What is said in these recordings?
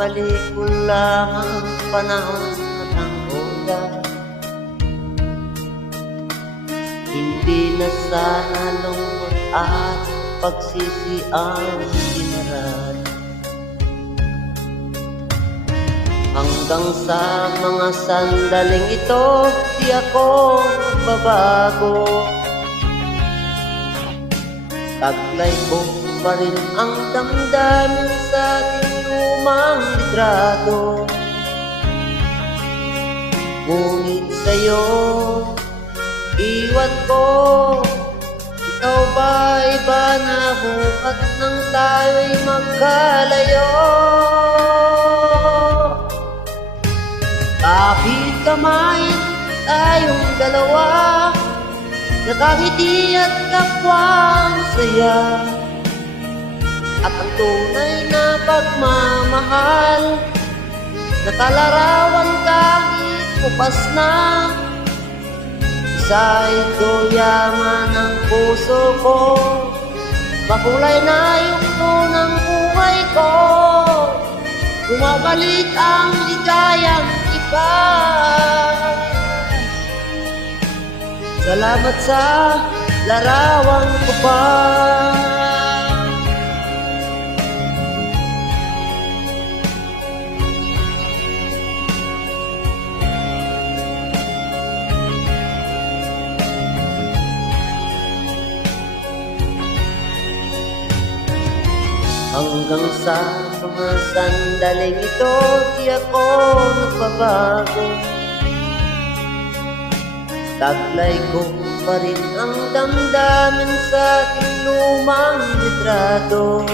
pelikula ang panahon at ang ulan. Hindi na sana lungkot at pagsisi ang sinarad. Hanggang sa mga sandaling ito, di ako magbabago. Taglay ko pa rin ang damdamin sa ating lumang litrato. Ngunit sa'yo, iwan ko, ikaw ba iba na bukat nang tayo'y magkalayo? Kapit kamay tayong dalawa, nakangiti at kapwang saya. At ang tunay na pagmamahal, nakalarawan kahit bukas na. Sa ito yaman ang puso ko, makulay na yugto ng buhay ko. Bumabalik ang ligayang iba. Salamat sa larawan ko pa. Hanggang sa mga sandaling ito, di ako nagbabago. Taglay ko pa rin ang damdamin sa ating lumang litrato.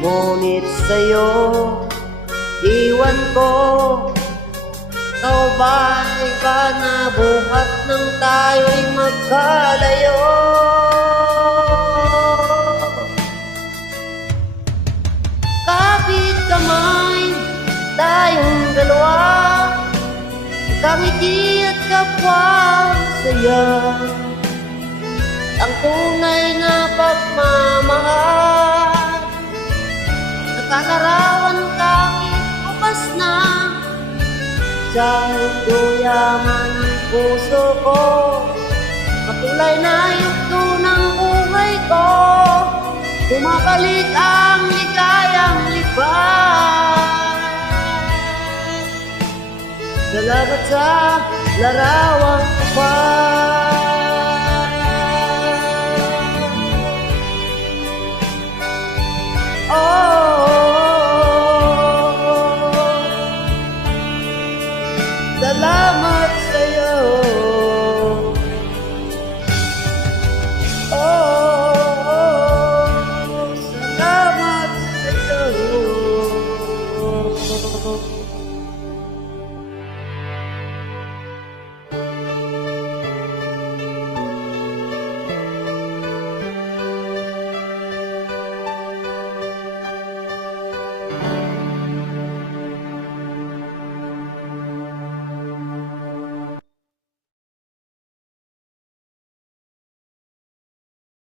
Ngunit sa'yo, iwan ko, ikaw ba iba na buhat nang tayo'y magkalayo? Kapit kamay tayong dalawa, nakangiti at kapwang saya. Ang tunay na pagmamahal, nakalarawan kahit bukas na. Sa ito yaman ang puso ko, makulay na yugto ng buhay ko. Bumabalik ang ligayang libay. Salamat sa larawan ko pa.